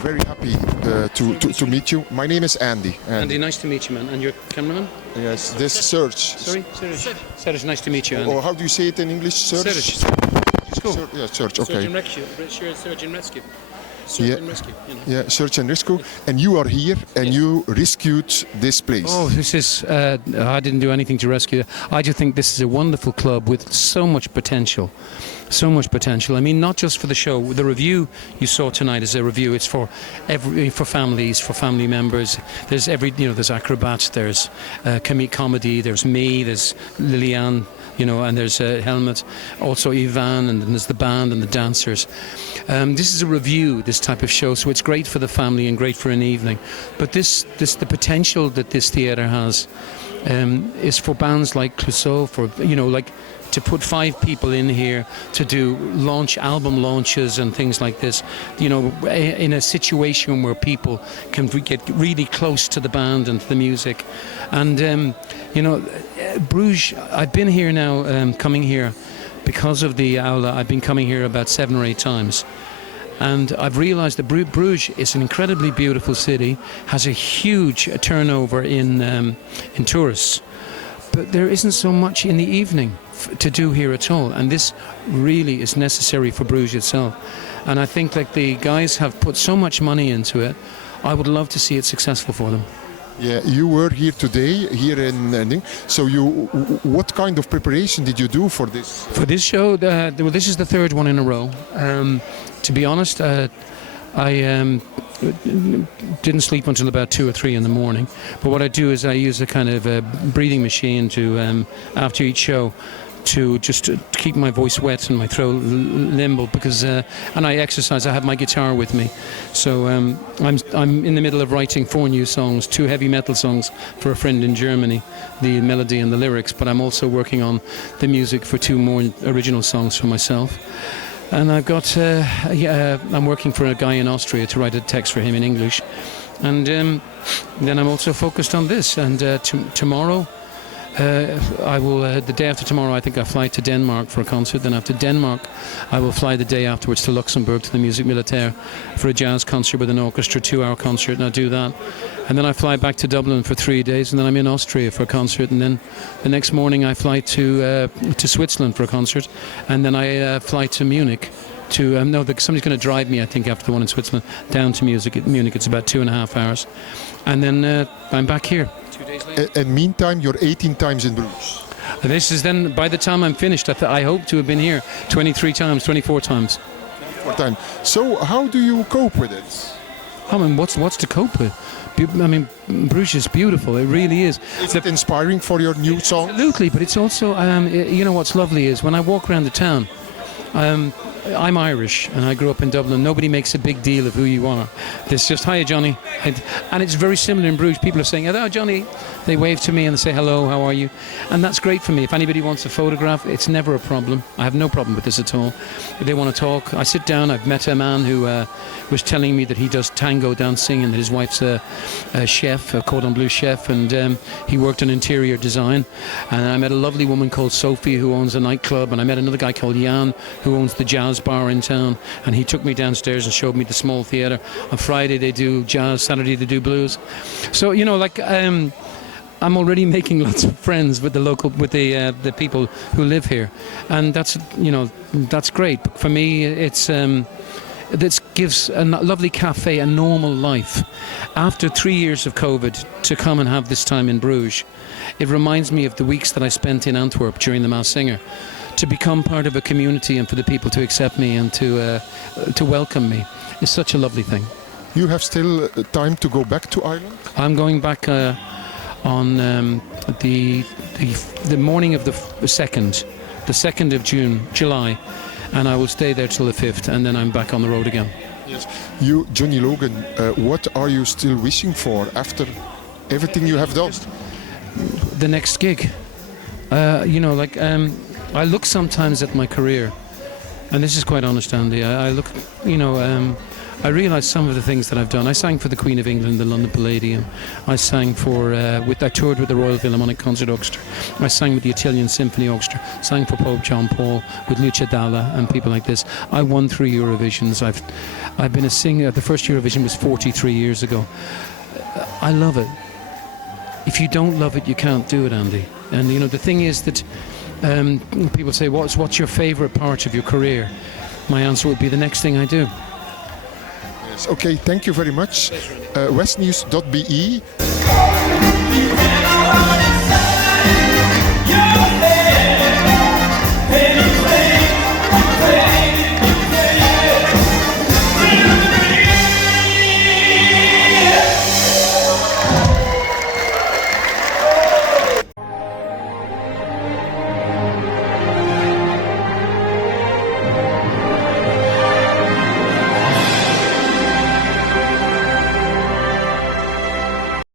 very happy to meet you. My name is Andy. Andy, nice to meet you, man. And your cameraman? Yes, this is Serge. Sorry? Serge, nice to meet you, Andy. Or how do you say it in English? Serge? It's cool. Yeah, Serge, okay. Search and rescue. Yeah, search and rescue. And you are here and you rescued this place. Oh, this is, I didn't do anything to rescue it. I just think this is a wonderful club with so much potential. So much potential. I mean, not just for the show. The review you saw tonight is a review. It's for families, for family members. There's there's acrobats, there's comedy, there's me, there's Liliane, and there's Helmut, also Ivan, and then there's the band and the dancers. This is a review, this type of show, so it's great for the family and great for an evening. But the potential that this theatre has is for bands like Clouseau, to put 5 people in here to do album launches and things like this, in a situation where people can get really close to the band and to the music. And, Bruges, I've been here now, coming here because of the Aula. I've been coming here about 7 or 8 times. And I've realised that Bruges is an incredibly beautiful city, has a huge turnover in tourists. But there isn't so much in the evening to do here at all, and this really is necessary for Bruges itself. And I think that the guys have put so much money into it. I would love to see it successful for them. Yeah, you were here today, here in so what kind of preparation did you do for this? For this show, this is the 3rd one in a row. To be honest, I didn't sleep until about 2 or 3 in the morning. But what I do is I use a kind of a breathing machine to after each show to just keep my voice wet and my throat limble, because and I exercise. I have my guitar with me, so I'm in the middle of writing 4 new songs, 2 heavy metal songs for a friend in Germany, the melody and the lyrics. But I'm also working on the music for 2 more original songs for myself. And I've got, I'm working for a guy in Austria to write a text for him in English. And then I'm also focused on this. And tomorrow, the day after tomorrow, I think I fly to Denmark for a concert. Then after Denmark, I will fly the day afterwards to Luxembourg to the Musique Militaire for a jazz concert with an orchestra, 2-hour concert, and I do that. And then I fly back to Dublin for 3 days, and then I'm in Austria for a concert. And then the next morning I fly to Switzerland for a concert, and then I fly to Munich. Somebody's going to drive me, I think, after the one in Switzerland, down to Munich. It's about 2.5 hours. And then I'm back here 2 days later. And meantime, you're 18 times in Bruges. And this is then, by the time I'm finished, I hope to have been here 23 times, 24 times. 24 times. So how do you cope with it? I mean, what's to cope with? I mean, Bruges is beautiful. It really is. Is it inspiring for your new song? Absolutely, but it's also, what's lovely is when I walk around the town, I'm Irish and I grew up in Dublin. Nobody makes a big deal of who you are. There's just, hiya, Johnny. And it's very similar in Bruges. People are saying, hello, Johnny. They wave to me and they say, hello, how are you? And that's great for me. If anybody wants a photograph, it's never a problem. I have no problem with this at all. If they want to talk, I sit down. I've met a man who was telling me that he does tango dancing and that his wife's a chef, a cordon bleu chef, and he worked on interior design. And I met a lovely woman called Sophie who owns a nightclub, and I met another guy called Jan who owns the jazz bar in town, and he took me downstairs and showed me the small theatre. On Friday they do jazz, Saturday they do blues. So I'm already making lots of friends with the people who live here, and that's great. For me, this gives a lovely cafe a normal life. After 3 years of COVID, to come and have this time in Bruges, it reminds me of the weeks that I spent in Antwerp during the Masked Singer. To become part of a community and for the people to accept me and to welcome me is such a lovely thing. You have still time to go back to Ireland? I'm going back on the morning of the 2nd of July, and I will stay there till the 5th, and then I'm back on the road again. Yes. You, Johnny Logan, what are you still wishing for after everything you have done? The next gig. I look sometimes at my career, and this is quite honest, Andy. I look, I realised some of the things that I've done. I sang for the Queen of England, the London Palladium. I sang for, I toured with the Royal Philharmonic Concert Orchestra. I sang with the Italian Symphony Orchestra. Sang for Pope John Paul with Lucia Dalla and people like this. I won 3 Eurovisions. I've been a singer. The first Eurovision was 43 years ago. I love it. If you don't love it, you can't do it, Andy. And you know, the thing is that people say, what's your favourite part of your career? My answer would be the next thing I do. Yes. Okay, thank you very much. Westnews.be